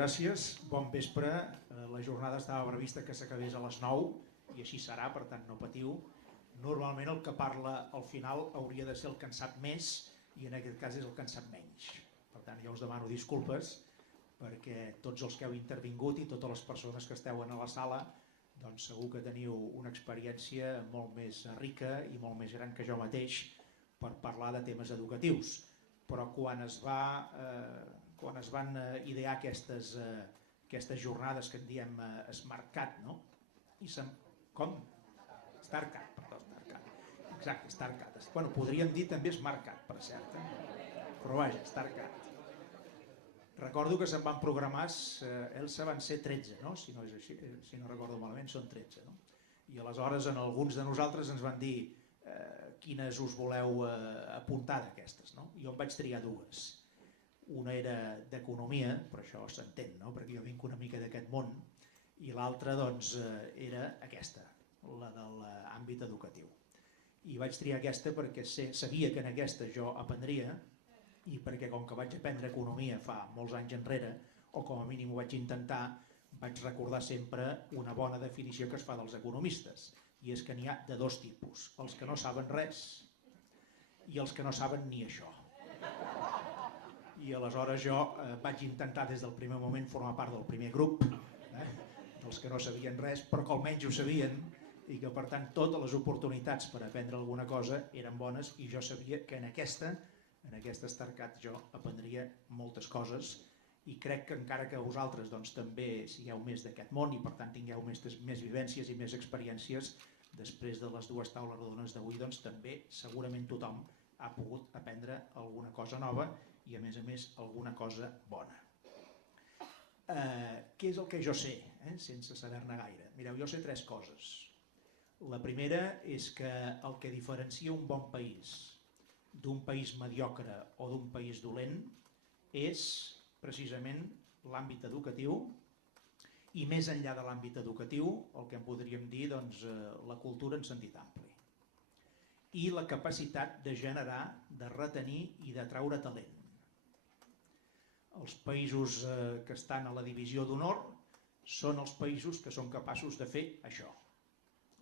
gràcies. Bon vespre. La jornada estava prevista que s'acabés a les 9 i així serà, per tant no patiu. Normalment el que parla al final hauria de ser el que en sap més i en aquest cas és el que en sap menys. Per tant jo us demano disculpes perquè tots els que heu intervingut i totes les persones que esteu a la sala doncs segur que teniu una experiència molt més rica i molt més gran que jo mateix per parlar de temes educatius. Però quan es van idear aquestes jornades que en diem SmartCat, no? Com? StarCat, perdó, StarCat. Exacte, StarCat. Bueno, podríem dir també SmartCat, per cert. Però vaja, StarCat. Recordo que se'n van programar, Elsa, van ser 13, no? Si no és així, si no recordo malament, són 13, no? I aleshores en alguns de nosaltres ens van dir quines us voleu apuntar d'aquestes, no? Jo en vaig triar dues. Una era d'economia, però això s'entén, no? Perquè jo vinc una mica d'aquest món, i l'altra doncs era aquesta, la de l'àmbit educatiu. I vaig triar aquesta perquè sabia que en aquesta jo aprendria i perquè com que vaig aprendre economia fa molts anys enrere, o com a mínim ho vaig intentar, vaig recordar sempre una bona definició que es fa dels economistes, i és que n'hi ha de dos tipus, els que no saben res i els que no saben ni això. I aleshores jo vaig intentar des del primer moment formar part del primer grup, dels que no sabien res, però que almenys ho sabien, i que per tant totes les oportunitats per aprendre alguna cosa eren bones, i jo sabia que en aquesta StarCat jo aprendria moltes coses, i crec que encara que vosaltres doncs, també sigueu més d'aquest món i per tant tingueu més vivències i més experiències, després de les dues taules rodones d'avui doncs, també segurament tothom ha pogut aprendre alguna cosa nova i a més alguna cosa bona. Què és el que jo sé, sense saber-ne gaire? Mireu, jo sé tres coses. La primera és que el que diferencia un bon país d'un país mediocre o d'un país dolent és precisament l'àmbit educatiu i més enllà de l'àmbit educatiu el que en podríem dir doncs, la cultura en sentit ampli i la capacitat de generar, de retenir i d'atraure talent. Els països que estan a la divisió d'honor són els països que són capaços de fer això.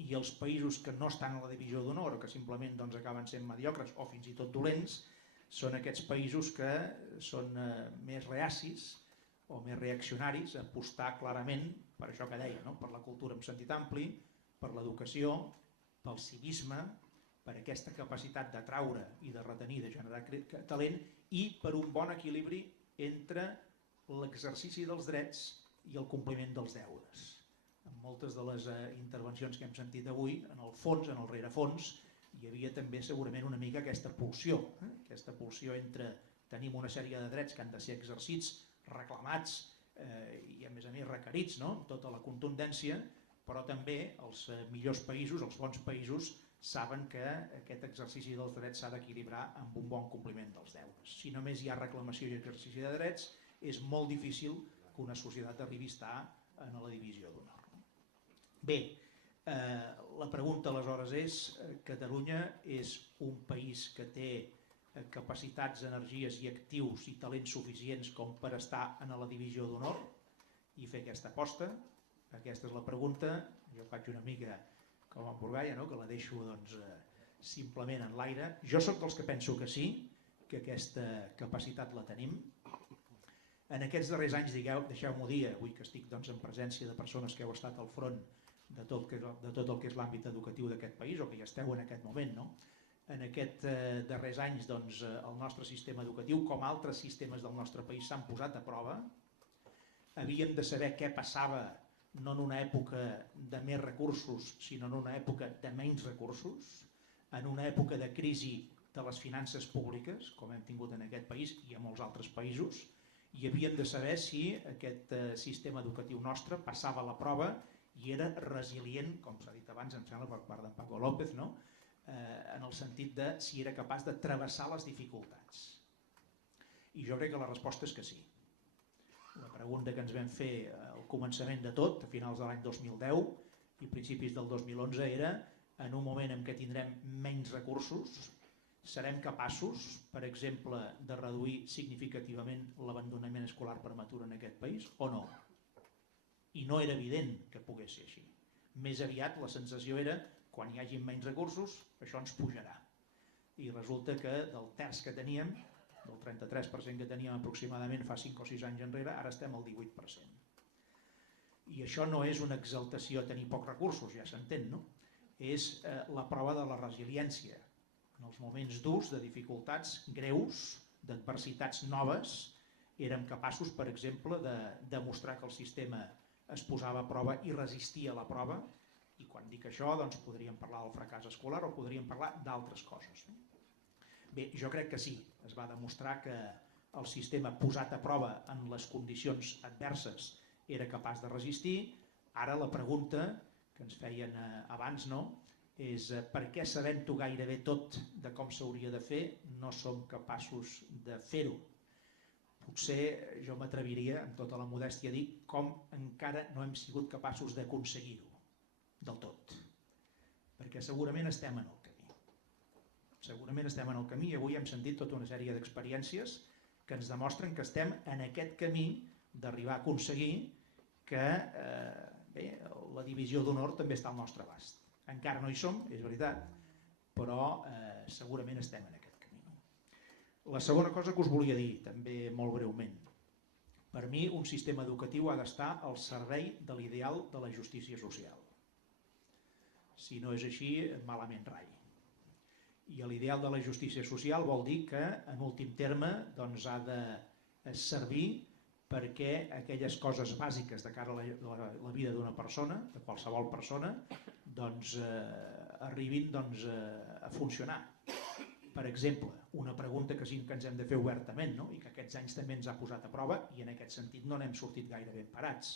I els països que no estan a la divisió d'honor o que simplement doncs, acaben sent mediocres o fins i tot dolents són aquests països que són més reacis o més reaccionaris a apostar clarament per això que deia, no? Per la cultura en sentit ampli, per l'educació, pel civisme, per aquesta capacitat d'atraure i de retenir, de generar talent i per un bon equilibri entre l'exercici dels drets i el compliment dels deures. En moltes de les intervencions que hem sentit avui, en el fons, en el rerefons, hi havia també segurament una mica aquesta pulsió entre tenim una sèrie de drets que han de ser exercits, reclamats i a més requerits, no? Amb tota la contundència, però també els millors països, els bons països, saben que aquest exercici dels drets s'ha d'equilibrar amb un bon compliment dels deures. Si només hi ha reclamació i exercici de drets, és molt difícil que una societat arribi a estar en la divisió d'honor. Bé, la pregunta aleshores és, Catalunya és un país que té capacitats, energies i actius i talents suficients com per estar en la divisió d'honor i fer aquesta aposta? Aquesta és la pregunta. Jo faig una mica com en Burgaia, no? Que la deixo doncs, simplement en l'aire. Jo sóc dels que penso que sí, que aquesta capacitat la tenim. En aquests darrers anys, deixeu-m'ho dir, avui que estic doncs, en presència de persones que heu estat al front de tot el que és l'àmbit educatiu d'aquest país, o que ja esteu en aquest moment, no? En aquests darrers anys doncs, el nostre sistema educatiu, com altres sistemes del nostre país, s'han posat a prova. Havíem de saber què passava no en una època de més recursos, sinó en una època de menys recursos, en una època de crisi de les finances públiques, com hem tingut en aquest país i a molts altres països, i havíem de saber si aquest sistema educatiu nostre passava la prova i era resilient, com s'ha dit abans, em sembla, per part d'en Paco López, no? En el sentit de si era capaç de travessar les dificultats. I jo crec que la resposta és que sí. La pregunta que ens vam fer al començament de tot, a finals de l'any 2010 i principis del 2011, era en un moment en què tindrem menys recursos, serem capaços, per exemple, de reduir significativament l'abandonament escolar prematur en aquest país o no? I no era evident que pogués ser així. Més aviat la sensació era, quan hi hagi menys recursos, això ens pujarà. I resulta que del terç que teníem, del 33% que teníem aproximadament fa 5 o 6 anys enrere, ara estem al 18%. I això no és una exaltació a tenir pocs recursos, ja s'entén, no? És la prova de la resiliència. En els moments durs, de dificultats greus, d'adversitats noves, érem capaços, per exemple, de demostrar que el sistema es posava a prova i resistia a la prova, i quan dic això doncs podríem parlar del fracàs escolar o podríem parlar d'altres coses. Bé, jo crec que sí, es va demostrar que el sistema posat a prova en les condicions adverses era capaç de resistir. Ara la pregunta que ens feien abans, no?, és per què sabent-ho gairebé tot de com s'hauria de fer no som capaços de fer-ho. Potser jo m'atreviria, amb tota la modèstia, a dir com encara no hem sigut capaços d'aconseguir-ho del tot. Perquè segurament estem en el camí. Segurament estem en el camí i avui hem sentit tota una sèrie d'experiències que ens demostren que estem en aquest camí d'arribar a aconseguir que la divisió d'honor també està al nostre abast. Encara no hi som, és veritat, però segurament estem en aquest camí. La segona cosa que us volia dir, també molt breument. Per mi, un sistema educatiu ha d'estar al servei de l'ideal de la justícia social. Si no és així, malament rai. I l'ideal de la justícia social vol dir que, en últim terme, doncs, ha de servir perquè aquelles coses bàsiques de cara a la vida d'una persona, de qualsevol persona, doncs, arribin a funcionar. Per exemple, una pregunta que sí que ens hem de fer obertament, no?, i que aquests anys també ens ha posat a prova, i en aquest sentit no n'hem sortit gaire ben parats.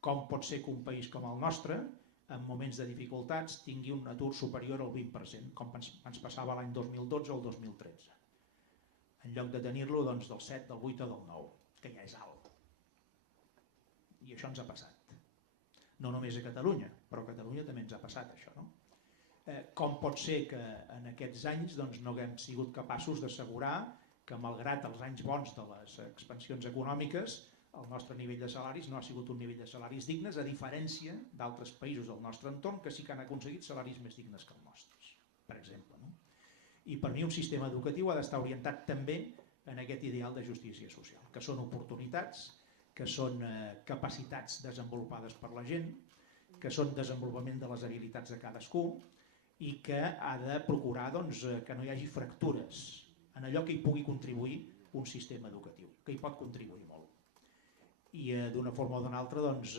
Com pot ser que un país com el nostre, en moments de dificultats, tingui un atur superior al 20%, com ens passava l'any 2012 o el 2013? En lloc de tenir-lo doncs, del 7, del 8 o del 9, que ja és alt. I això ens ha passat. No només a Catalunya, però a Catalunya també ens ha passat això, no? Com pot ser que en aquests anys doncs, no haguem sigut capaços d'assegurar que, malgrat els anys bons de les expansions econòmiques, el nostre nivell de salaris no ha sigut un nivell de salaris dignes, a diferència d'altres països del nostre entorn que sí que han aconseguit salaris més dignes que els nostres, per exemple, no? I per mi un sistema educatiu ha d'estar orientat també en aquest ideal de justícia social, que són oportunitats, que són capacitats desenvolupades per la gent, que són desenvolupament de les habilitats de cadascú i que ha de procurar doncs, que no hi hagi fractures en allò que hi pugui contribuir un sistema educatiu, que hi pot contribuir molt. I d'una forma o d'una altra doncs,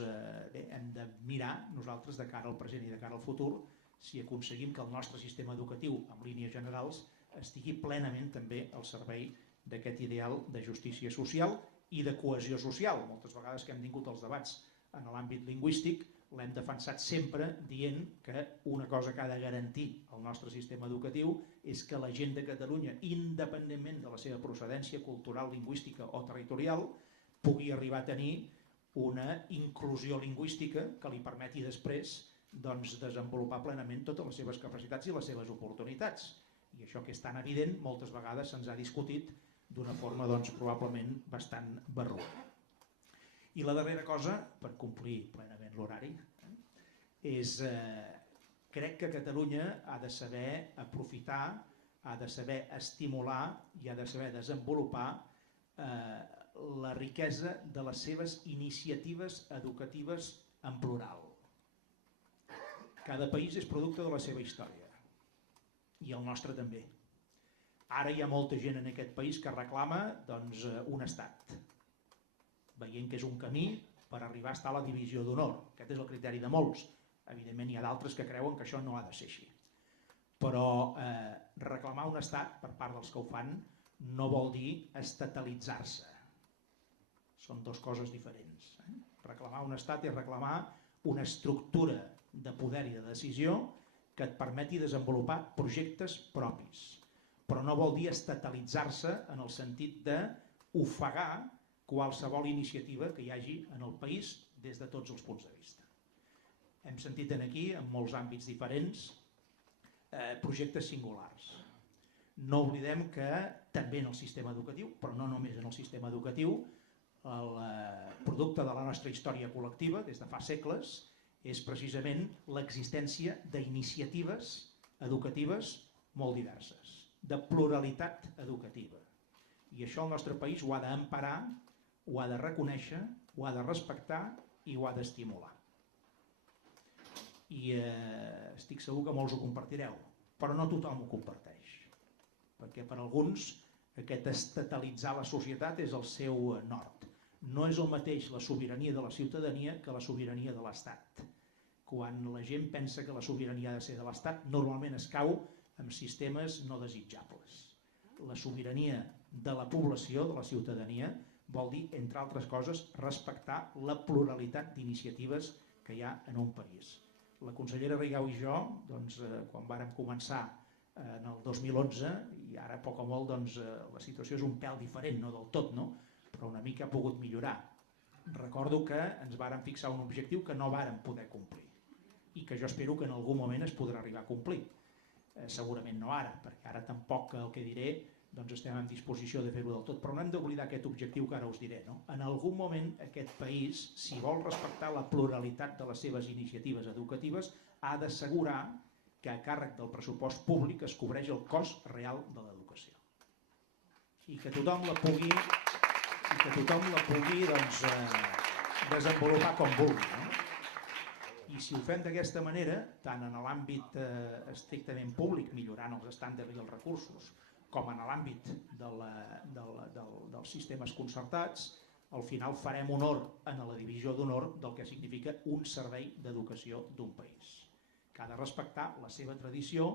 hem de mirar nosaltres de cara al present i de cara al futur si aconseguim que el nostre sistema educatiu, en línies generals, estigui plenament també al servei d'aquest ideal de justícia social i de cohesió social. Moltes vegades que hem tingut els debats en l'àmbit lingüístic l'hem defensat sempre dient que una cosa que ha de garantir el nostre sistema educatiu és que la gent de Catalunya, independentment de la seva procedència cultural, lingüística o territorial, pugui arribar a tenir una inclusió lingüística que li permeti després doncs, desenvolupar plenament totes les seves capacitats i les seves oportunitats. I això que és tan evident, moltes vegades se'ns ha discutit d'una forma doncs, probablement bastant barroera. I la darrera cosa, per complir plenament l'horari, és crec que Catalunya ha de saber aprofitar, ha de saber estimular i ha de saber desenvolupar la riquesa de les seves iniciatives educatives en plural. Cada país és producte de la seva història i el nostre també. Ara hi ha molta gent en aquest país que reclama doncs, un estat, veient que és un camí per arribar a estar a la divisió d'honor. Aquest és el criteri de molts. Evidentment hi ha d'altres que creuen que això no ha de ser així. Però reclamar un estat per part dels que ho fan no vol dir estatalitzar-se. Són dues coses diferents. Reclamar un estat és reclamar una estructura de poder i de decisió que et permeti desenvolupar projectes propis. Però no vol dir estatalitzar-se en el sentit d'ofegar qualsevol iniciativa que hi hagi en el país des de tots els punts de vista. Hem sentit aquí, en molts àmbits diferents, projectes singulars. No oblidem que també en el sistema educatiu, però no només en el sistema educatiu, el producte de la nostra història col·lectiva, des de fa segles, és precisament l'existència d'iniciatives educatives molt diverses, de pluralitat educativa. I això el nostre país ho ha d'emparar, ho ha de reconèixer, ho ha de respectar i ho ha d'estimular. I estic segur que molts ho compartireu, però no tothom ho comparteix, perquè per alguns aquest estatalitzar la societat és el seu nord. No és el mateix la sobirania de la ciutadania que la sobirania de l'Estat. Quan la gent pensa que la sobirania ha de ser de l'Estat, normalment es cau amb sistemes no desitjables. La sobirania de la població, de la ciutadania, vol dir, entre altres coses, respectar la pluralitat d'iniciatives que hi ha en un país. La consellera Rigau i jo, quan vàrem començar en el 2011, i ara poc o molt la situació és un pèl diferent, no del tot, però una mica ha pogut millorar. Recordo que ens vàrem fixar un objectiu que no vàrem poder complir i que jo espero que en algun moment es podrà arribar a complir. Segurament no ara, perquè ara tampoc el que diré estem en disposició de fer-ho del tot, però no hem d'oblidar aquest objectiu que ara us diré. En algun moment aquest país, si vol respectar la pluralitat de les seves iniciatives educatives, ha d'assegurar que a càrrec del pressupost públic es cobreix el cost real de l'educació. I que tothom la pugui desenvolupar com vulgui. I si ho fem d'aquesta manera, tant en l'àmbit estrictament públic, millorant els estàndards i els recursos, com en l'àmbit dels sistemes concertats, al final farem honor en la divisió d'honor del que significa un servei d'educació d'un país, que ha de respectar la seva tradició,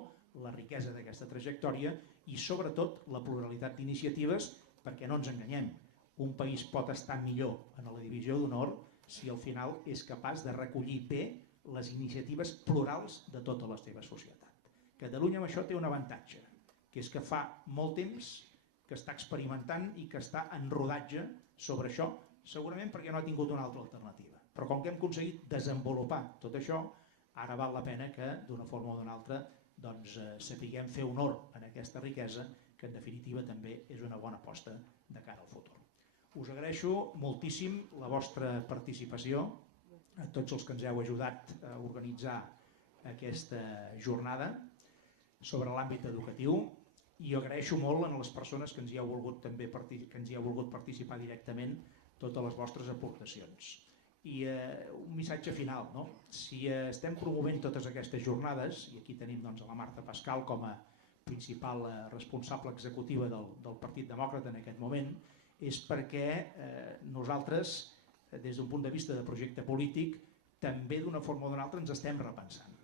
la riquesa d'aquesta trajectòria i sobretot la pluralitat d'iniciatives, perquè no ens enganyem, un país pot estar millor en la divisió d'honor si al final és capaç de recollir bé les iniciatives plurals de tota la seva societat. Catalunya amb això té un avantatge, que és que fa molt temps que està experimentant i que està en rodatge sobre això, segurament perquè no ha tingut una altra alternativa. Però com que hem aconseguit desenvolupar tot això, ara val la pena que d'una forma o d'una altra sapiguem fer honor en aquesta riquesa, que en definitiva també és una bona aposta de cara al futur. Us agraeixo moltíssim la vostra participació, a tots els que ens heu ajudat a organitzar aquesta jornada sobre l'àmbit educatiu, i agraeixo molt a les persones que ens hi heu volgut participar directament totes les vostres aportacions. I un missatge final, si estem promovent totes aquestes jornades, i aquí tenim a la Marta Pascal com a principal responsable executiva del Partit Demòcrata en aquest moment, és perquè nosaltres, des d'un punt de vista de projecte polític, també d'una forma o d'una altra ens estem repensant.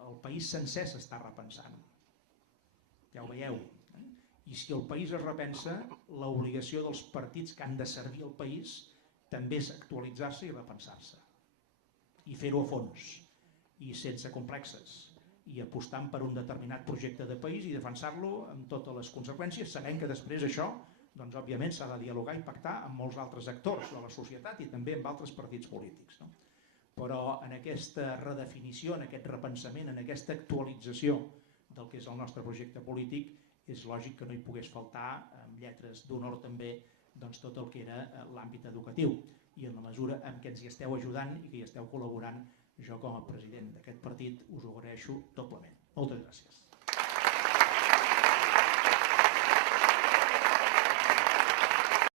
El país sencer s'està repensant, ja ho veieu. I si el país es repensa, l'obligació dels partits que han de servir al país també és actualitzar-se i repensar-se. I fer-ho a fons, i sense complexes, i apostant per un determinat projecte de país i defensar-lo amb totes les conseqüències, sabent que després això, òbviament s'ha de dialogar i pactar amb molts altres actors de la societat i també amb altres partits polítics. Però en aquesta redefinició, en aquest repensament, en aquesta actualització del que és el nostre projecte polític, és lògic que no hi pogués faltar, amb lletres d'honor també, tot el que era l'àmbit educatiu. I en la mesura en què ens hi esteu ajudant i que hi esteu col·laborant, jo com a president d'aquest partit us ho agraeixo doblement. Moltes gràcies.